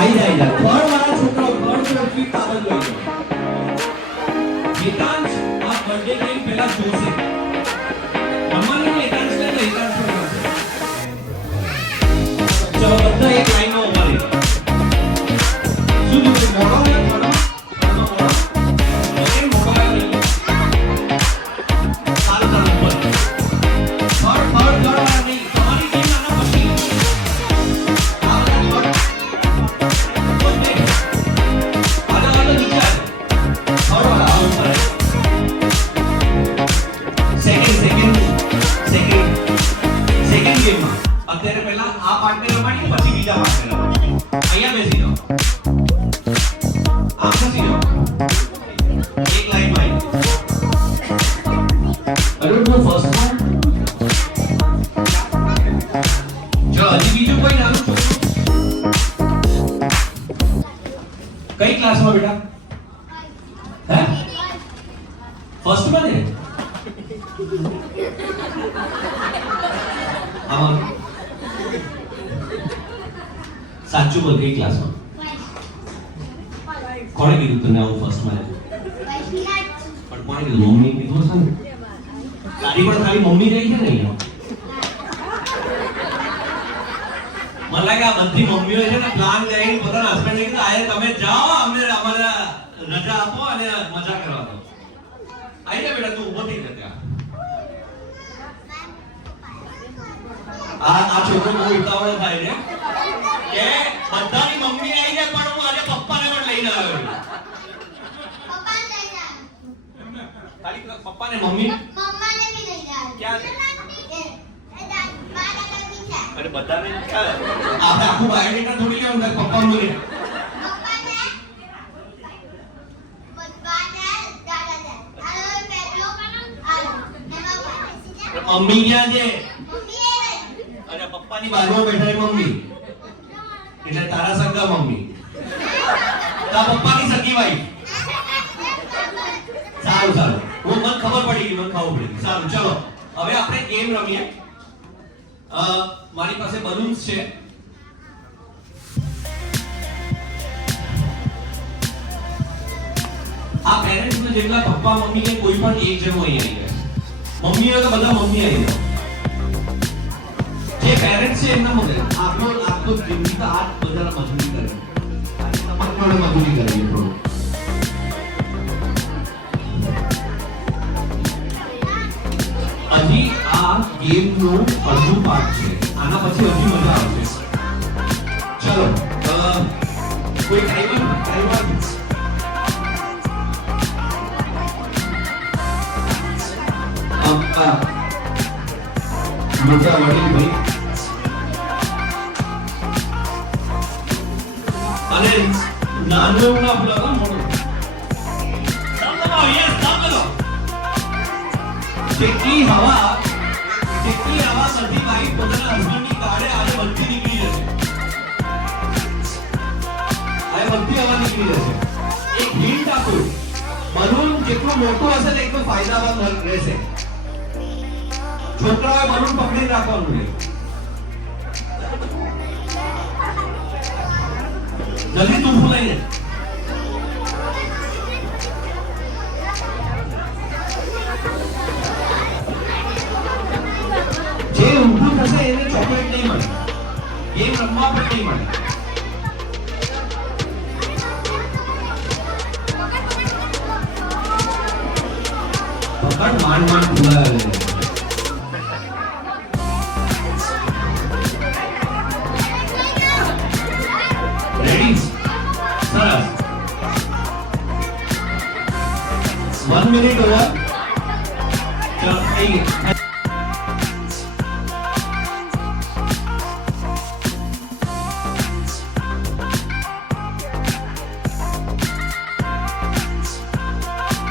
આઈ જાય થર્ડ વાળા છોકરો થર્ડ ફિફ્થ કાબલ લઈ ગયો ગીતાંશ આ બર્થડે કેક પહેલા જોશે અમન ને ગીતાંશ ને ગીતાંશ ચલો બધા એક લાઈન માં ઉભા રહી શું મોડો ને મોડો ઓકે મોબાઈલ લઈ સાલ સાલ ઉપર થર્ડ વાળા નહીં તમારી ટીમ આના પછી અત્યારે પહેલા આ પાર્ટને રમાડી પછી બીજા પાર્ટને રમાડી અહીંયા બેસી જાઓ આમ બેસી જાઓ એક લાઈનમાં અરે નો ફર્સ્ટ વન જો હજી બીજું કોઈ નાનું છોકરું કઈ ક્લાસમાં બેટા હે ફર્સ્ટ માં ને આમાં સાચું બોલ કઈ ક્લાસમાં કોણે કીધું તને આવું ફર્સ્ટ માં પણ કોણે કીધું મમ્મી કીધું છે ને તારી પણ ખાલી મમ્મી રહી છે ને અહીંયા મને લાગે આ બધી મમ્મીઓ છે ને પ્લાન લઈને પોતાના હસબન્ડ ને કીધું આયે તમે જાઓ અમને અમારા રજા આપો અને મજા કરવા દો આઈ જા બેટા તું ઊભો થઈ જા ત્યાં આ છોકરો બહુ ઉતાવળ થાય છે કે બધાની મમ્મી આવી જાય પણ હું આજે પપ્પાને પણ લઈને આવ્યો પપ્પા લઈને ખાલી પપ્પાને મમ્મી મમ્માને ભી લઈને આવ્યો ક્યાં છે અરે બધાને ક્યાં આપણે આખું બાયોડેટા થોડી લેવાનું થાય પપ્પા બોલે પપ્પાને મમ્મી ક્યાં છે અને પપ્પાની બાજુમાં બેઠા મમ્મી એટલે તારા સગા મમ્મી તા પપ્પાની સગી વાઈફ સારું સારું મને ખબર પડી ગઈ સારું ચલો હવે આપણે ગેમ રમીએ મારી પાસે બલૂન્સ છે આ પેરેન્ટ્સ ને જેટલા પપ્પા મમ્મી કે કોઈ પણ એક જણો અહીં આવી ગયા મમ્મી હોય તો બધા મમ્મી આવી ગયા જે પેરેન્ટ્સ છે એમના મતે આપનો જિંદગી તો આ બધા મજબૂરી કરે તમારે મજબૂરી કરવી થોડું હજી આ ગેમ નું અડધું પાર્ટ છે આના પછી હજી મજા આવશે ચલો કોઈ ટાઈમર મોટા વડીલ ભાઈ અને નાનો એવું ના બોલા મોટો સાંભળો યસ સાંભળો જેટલી હવા સધી વાઈફ પોતાના હસબન્ડની કાઢે આજે બધી નીકળી જશે આજે બધી હવા નીકળી જશે એક હિન્ટ આપું બલૂન જેટલું મોટું હશે ને એટલું ફાયદામંદ રહેશે છોકરાઓએ બલૂન પકડી રાખવાનું છે જલ્દી તું લઈને જે ઊંધું થશે એને ચોકલેટ નહીં મળે ગેમ રમવા પણ નહીં મળે પકડ માંડ ખુલાયા સરસ 1 મિનિટ ઓવર ચલો